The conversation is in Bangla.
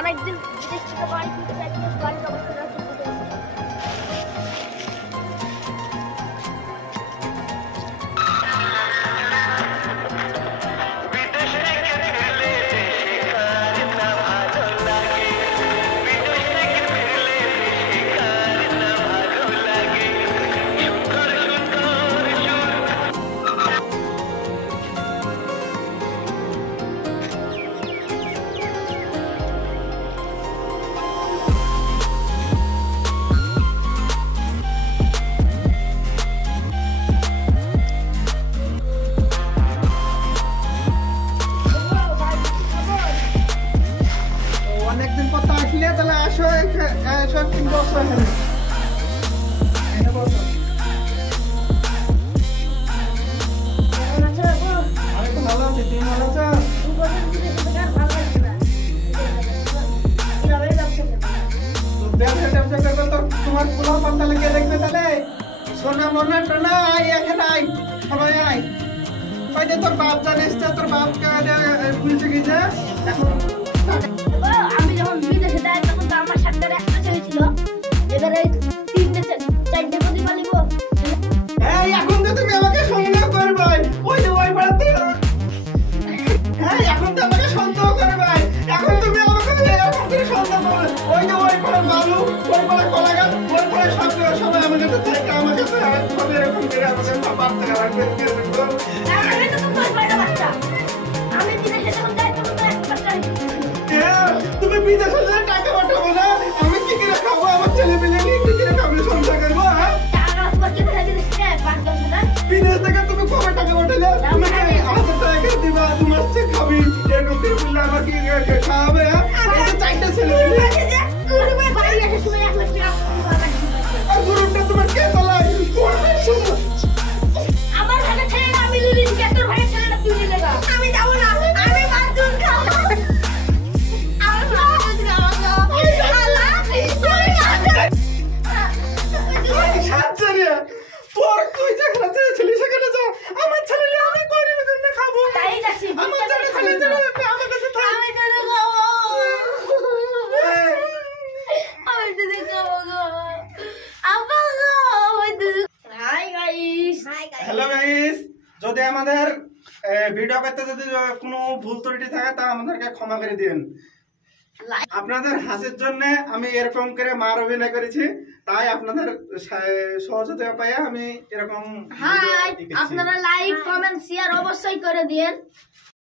অনেকদিন বিদেশ থেকে বাড়ি ফিরতে একদম বাড়ির অবস্থা অনেকদিন পর তো আসলে তাহলে আসো এসো কিন্তু বসো এখানে বসো। আমি তো ভালো আছি, তুমি ভালো আছো? ব্যবসা করবে তো তোমার পোলা পান্তা লেগে দেখবে তাহলে সোনা মনে টোনা আই এখানে আই সবাই আই। ওই যে তোর বাপ জানিস তো, তোর বাপকে বুঝে গেছে এখন। আমি যখন বিদেশে যাই তখন তো আমার সাথে একটা ছেলে ছিল, এবারে 3-4 প্রতিভা নিব। এই এখন তো তুমি আমাকে সন্দেহ করবে, ওই যে ওই পাড়াতে এখন তো আমাকে সন্দেহ করবে, এখন তুমি আমাকে এরকম করে সন্দেহ করবে। ওই যে ওই পাড়ার বালু, ওই পাড়ার কলাগাছ, ওই পাড়ার সবাই আমার কাছে থাকে, আমার কাছে সবাই এরকম করে আমাকে বাপ থেকে আমার করে দেবো। আমি তো তোমার বড় বাচ্চা, আমি বিদেশে যখন যাই তখন তো একটা বাচ্চা। তুমি বিদেশে যে টাকা পাঠাবো না, আমি কি করে খাবো? আমার ছেলে মেয়ে নিয়ে কি করে খাবো, সংসার করবো? হ্যাঁ বিদেশ থেকে তুমি কবে টাকা পাঠালে? তুমি কি 1000 টাকা দিবা, 2 মাস থেকে খাবি, এরকম করে বললে আমার কি খাওয়াবে? এই যে 4টা ছেলে মেয়ে, আর গ্রুপটা তোমার কে চালায়? আমার ভাগে ছেলেটা আমি লিলি দিকে, তোর ভাগে ছেলেটা তুই নিয়ে যা। আমি যাবো না, আমি মাছ দুধ খাবো। আমার ভাগে দুধ খাবো। সাচ্চারিয়া, তোর তুই যেখানে ছেলে সেখানে যা, আমার ছেলে আমি করে না খাবো। তাই যাচ্ছি, আমার ছেলে আমার কাছে থাক। আমি দুধ খাবো। আমি দুধ খাবো গো। আব্বা গো, আমি দুধ। Hi guys. হ্যালো গাইস, যদি আমাদের ভিডিও করতে যদি কোনো ভুল ত্রুটি থাকে তা আমাদেরকে ক্ষমা করে দিন। আপনাদের হাসির জন্য আমি এরকম করে মার অভিনয় করেছি, তাই আপনাদের সহযোগিতা পাই আমি এরকম হাই, আপনারা লাইক কমেন্ট শেয়ার অবশ্যই করে দিন।